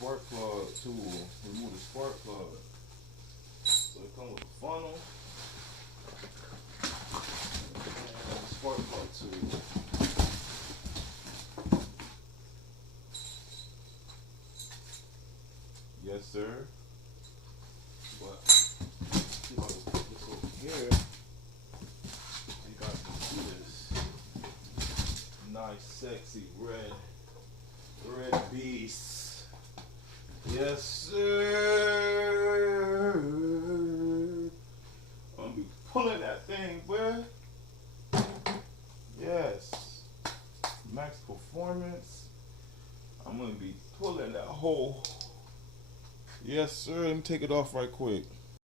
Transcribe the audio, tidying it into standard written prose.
spark plug tool. Remove the spark plug. So it comes with a funnel and a spark plug tool. Yes, sir. But see if I can put this over here. You guys can see this nice, sexy red beast. Yes, sir. I'm gonna be pulling that thing, boy. Yes. Max performance. I'm gonna be pulling that hole. Yes, sir. Let me take it off right quick.